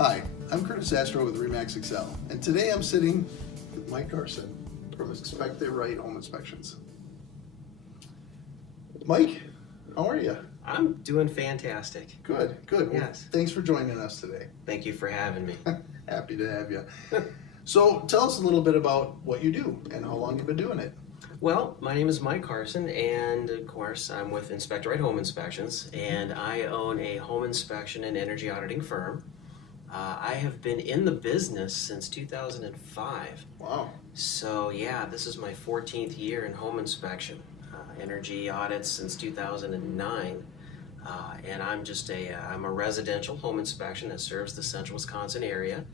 Hi, I'm Curtis Zastrow with Remax Excel, and today I'm sitting with Mike Carson from Expect It Right Home Inspections. Mike, how are you? I'm doing fantastic. Good. Well, Yes. thanks for joining us today. Thank you for having me. Happy to have you. So tell us a little bit about what you do and how long you've been doing it. Well, my name is Mike Carson, and of course, I'm with Inspect Right Home Inspections, and I own a home inspection and energy auditing firm. I have been in the business since 2005. Wow. So yeah, this is my 14th year in home inspection. Energy audits since 2009. And I'm a residential home inspection that serves the central Wisconsin area.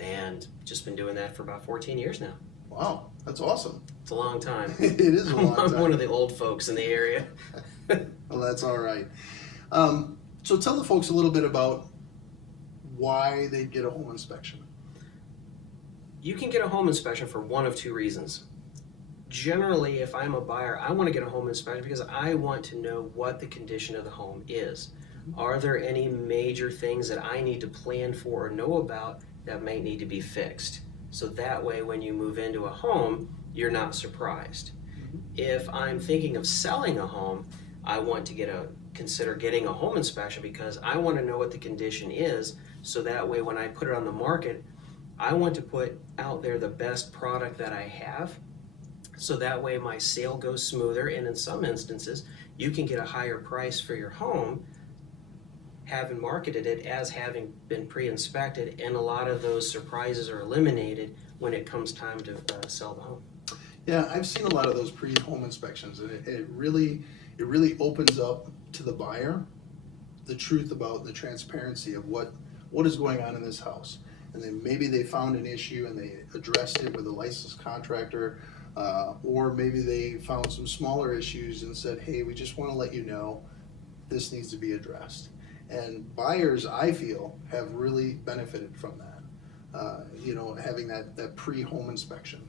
And just been doing that for about 14 years now. Wow, that's awesome. It's a long time. It is a long time. I'm one of the old folks in the area. Well, that's all right. So tell the folks a little bit about why they get a home inspection. You can get a home inspection for one of two reasons. Generally, if I'm a buyer, I want to get a home inspection because I want to know what the condition of the home is. Are there any major things that I need to plan for or know about that might need to be fixed? So that way, when you move into a home, you're not surprised. If I'm thinking of selling a home, I want to consider getting a home inspection because I want to know what the condition is, so that way when I put it on the market, I want to put out there the best product that I have, so that way my sale goes smoother, and in some instances, you can get a higher price for your home having marketed it as having been pre-inspected, and a lot of those surprises are eliminated when it comes time to sell the home. Yeah, I've seen a lot of those pre-home inspections, and it really opens up to the buyer the truth about the transparency of what is going on in this house. And then maybe they found an issue and they addressed it with a licensed contractor, or maybe they found some smaller issues and said, hey, we just want to let you know this needs to be addressed. And buyers, I feel, have really benefited from that, having that pre-home inspection.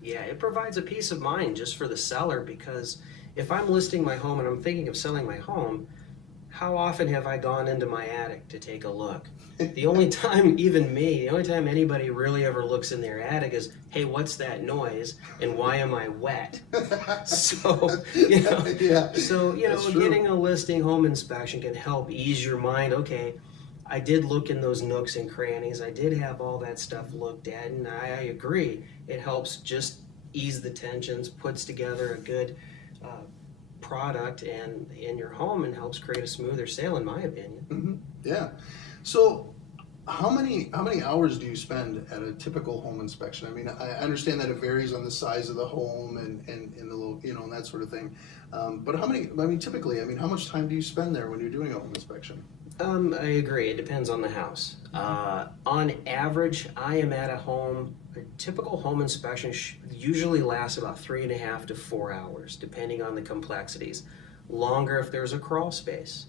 Yeah, it provides a peace of mind just for the seller, because if I'm listing my home and I'm thinking of selling my home, how often have I gone into my attic to take a look? The only time anybody really ever looks in their attic is, hey, what's that noise and why am I wet? So, Yeah, getting a listing home inspection can help ease your mind. Okay, I did look in those nooks and crannies. I did have all that stuff looked at, and I agree. It helps just ease the tensions, puts together a good product in your home, and helps create a smoother sale, in my opinion. Mm-hmm. Yeah. So how many hours do you spend at a typical home inspection? I mean, I understand that it varies on the size of the home and the little, and that sort of thing. But typically, how much time do you spend there when you're doing a home inspection? I agree. It depends on the house. On average, I am at a typical home inspection usually lasts about 3.5 to 4 hours, depending on the complexities. Longer if there's a crawl space.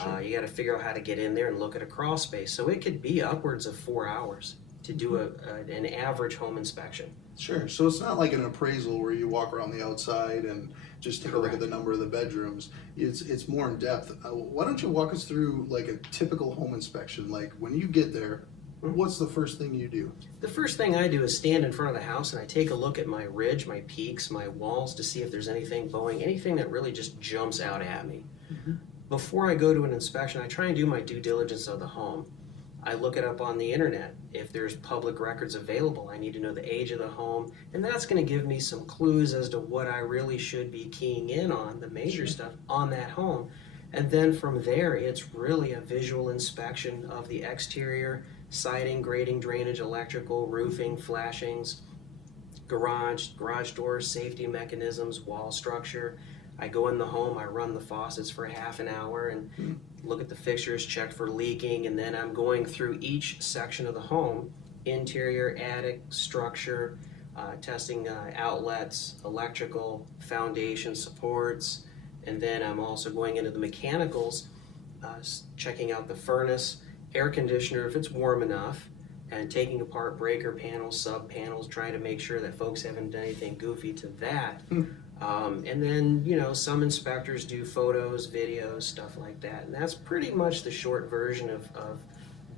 Sure. You got to figure out how to get in there and look at a crawl space. So it could be upwards of 4 hours to do an average home inspection. Sure. So it's not like an appraisal where you walk around the outside and just take a look at Correct. the number of the bedrooms. It's more in depth. Why don't you walk us through like a typical home inspection? Like when you get there, what's the first thing you do? The first thing I do is stand in front of the house and I take a look at my ridge, my peaks, my walls to see if there's anything bowing, anything that really just jumps out at me. Before I go to an inspection, I try and do my due diligence of the home. I look it up on the internet. If there's public records available, I need to know the age of the home, and that's going to give me some clues as to what I really should be keying in on, the major stuff on that home. And then from there, it's really a visual inspection of the exterior, siding, grading, drainage, electrical, roofing, flashings, garage doors, safety mechanisms, wall structure. I go in the home, I run the faucets for a half an hour and look at the fixtures, check for leaking, and then I'm going through each section of the home, interior, attic, structure, testing outlets, electrical, foundation supports, and then I'm also going into the mechanicals, checking out the furnace, air conditioner if it's warm enough, and taking apart breaker panels, sub panels, trying to make sure that folks haven't done anything goofy to that. And then, some inspectors do photos, videos, stuff like that. And that's pretty much the short version of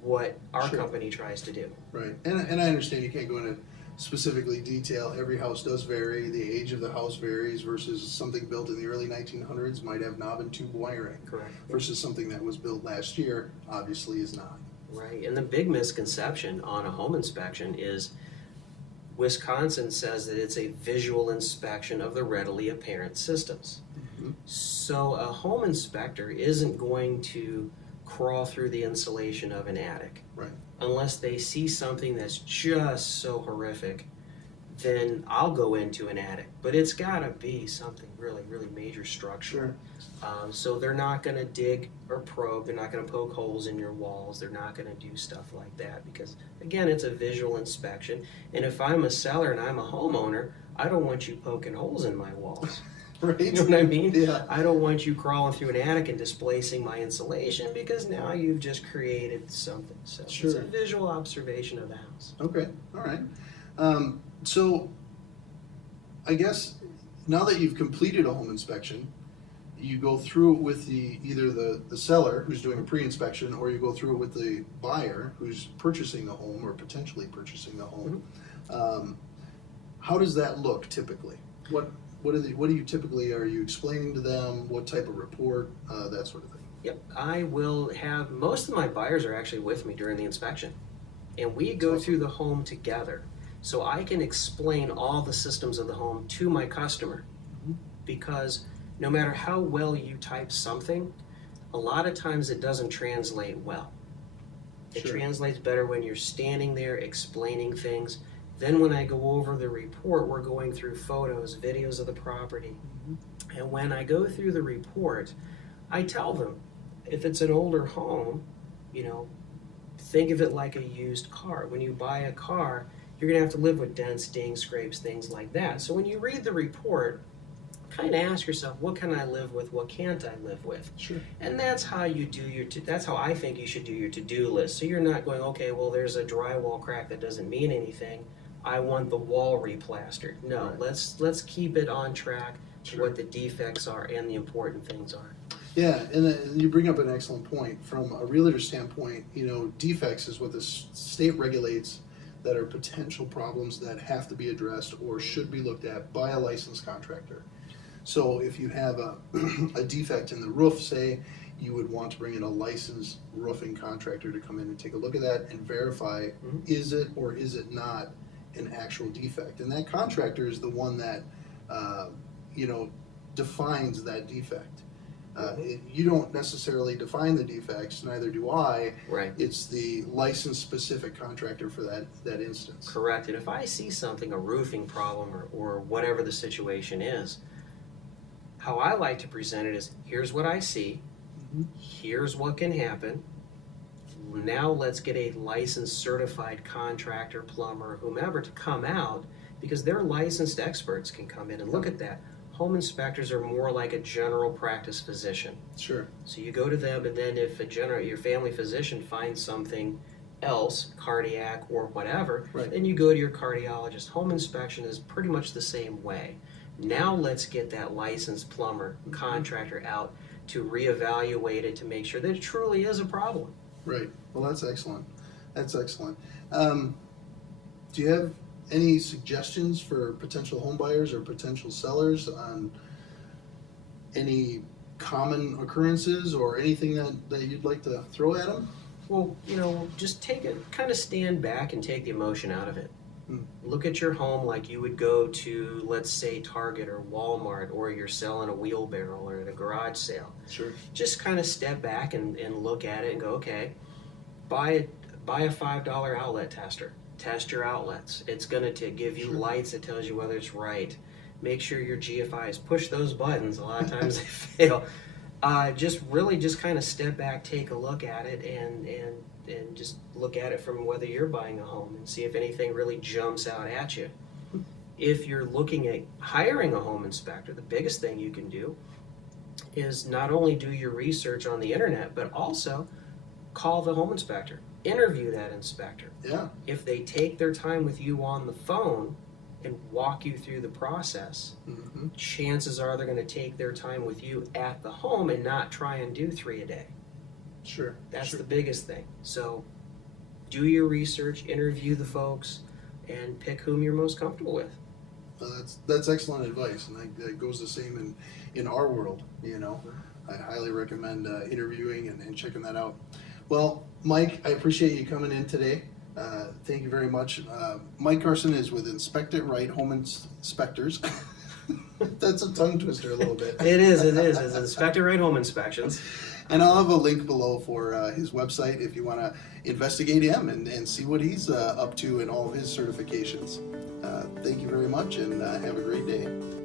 what our Sure. company tries to do. Right, and I understand you can't go into specifically detail. Every house does vary. The age of the house varies versus something built in the early 1900s might have knob and tube wiring Correct. versus something that was built last year obviously is not. Right, and the big misconception on a home inspection is Wisconsin says that it's a visual inspection of the readily apparent systems. Mhm. So a home inspector isn't going to crawl through the insulation of an attic. Right. Unless they see something that's just so horrific, then I'll go into an attic. But it's gotta be something really, really major structure. So they're not gonna dig or probe, they're not gonna poke holes in your walls, they're not gonna do stuff like that because, again, it's a visual inspection. And if I'm a seller and I'm a homeowner, I don't want you poking holes in my walls. Right. You know what I mean? Yeah. I don't want you crawling through an attic and displacing my insulation because now you've just created something. So it's Sure. a visual observation of the house. Okay. All right. So I guess now that you've completed a home inspection, you go through it with either the seller who's doing a pre-inspection, or you go through it with the buyer who's purchasing the home or potentially purchasing the home. How does that look typically? What do you typically, are you explaining to them? What type of report, that sort of thing? Yep, I will have, most of my buyers are actually with me during the inspection. And we go through the home together. So I can explain all the systems of the home to my customer. Because no matter how well you type something, a lot of times it doesn't translate well. It Sure. translates better when you're standing there explaining things. Then when I go over the report, we're going through photos, videos of the property. And when I go through the report, I tell them, if it's an older home, you know, think of it like a used car. When you buy a car, you're gonna have to live with dents, dings, scrapes, things like that. So when you read the report, kind of ask yourself, what can I live with? What can't I live with? Sure. And that's how you do that's how I think you should do your to-do list. So you're not going, okay, well, there's a drywall crack that doesn't mean anything. I want the wall replastered. No, Right. let's keep it on track to Sure. what the defects are and the important things are. Yeah, and you bring up an excellent point. From a realtor standpoint, defects is what the state regulates that are potential problems that have to be addressed or should be looked at by a licensed contractor. So if you have a defect in the roof, say, you would want to bring in a licensed roofing contractor to come in and take a look at that and verify, is it or is it not an actual defect? And that contractor is the one that, defines that defect. You don't necessarily define the defects, neither do I. Right. It's the licensed specific contractor for that instance. Correct. And if I see something, a roofing problem or whatever the situation is, how I like to present it is, here's what I see, here's what can happen. Now let's get a licensed certified contractor, plumber, whomever to come out, because their licensed experts can come in and look at that. Home inspectors are more like a general practice physician. Sure. So you go to them, and then if your family physician finds something else, cardiac or whatever, Right. then you go to your cardiologist. Home inspection is pretty much the same way. Now let's get that licensed plumber, contractor out to reevaluate it to make sure that it truly is a problem. Right. Well, that's excellent. That's excellent. Do you have any suggestions for potential home buyers or potential sellers on any common occurrences or anything that you'd like to throw at them? Well, just kind of stand back and take the emotion out of it. Look at your home like you would go to, let's say, Target or Walmart, or you're selling a wheelbarrow or at a garage sale. Sure. Just kind of step back and look at it and go, okay, buy a $5 outlet tester. Test your outlets. It's going to give you lights that tells you whether it's right. Make sure your GFIs push those buttons. A lot of times they fail. Just kind of step back, take a look at it, and just look at it from whether you're buying a home and see if anything really jumps out at you. If you're looking at hiring a home inspector, the biggest thing you can do is not only do your research on the internet, but also call the home inspector. Interview that inspector. Yeah. If they take their time with you on the phone and walk you through the process, chances are they're going to take their time with you at the home and not try and do 3 a day. Sure. That's sure. the biggest thing. So do your research, interview the folks, and pick whom you're most comfortable with. That's excellent advice, and that goes the same in our world. You know, I highly recommend interviewing and checking that out. Well, Mike, I appreciate you coming in today. Thank you very much. Mike Carson is with Inspect It Right Home Inspectors. That's a tongue twister a little bit. It is. It's Inspect It Right Home Inspections. And I'll have a link below for his website if you want to investigate him and see what he's up to in all of his certifications. Thank you very much, and have a great day.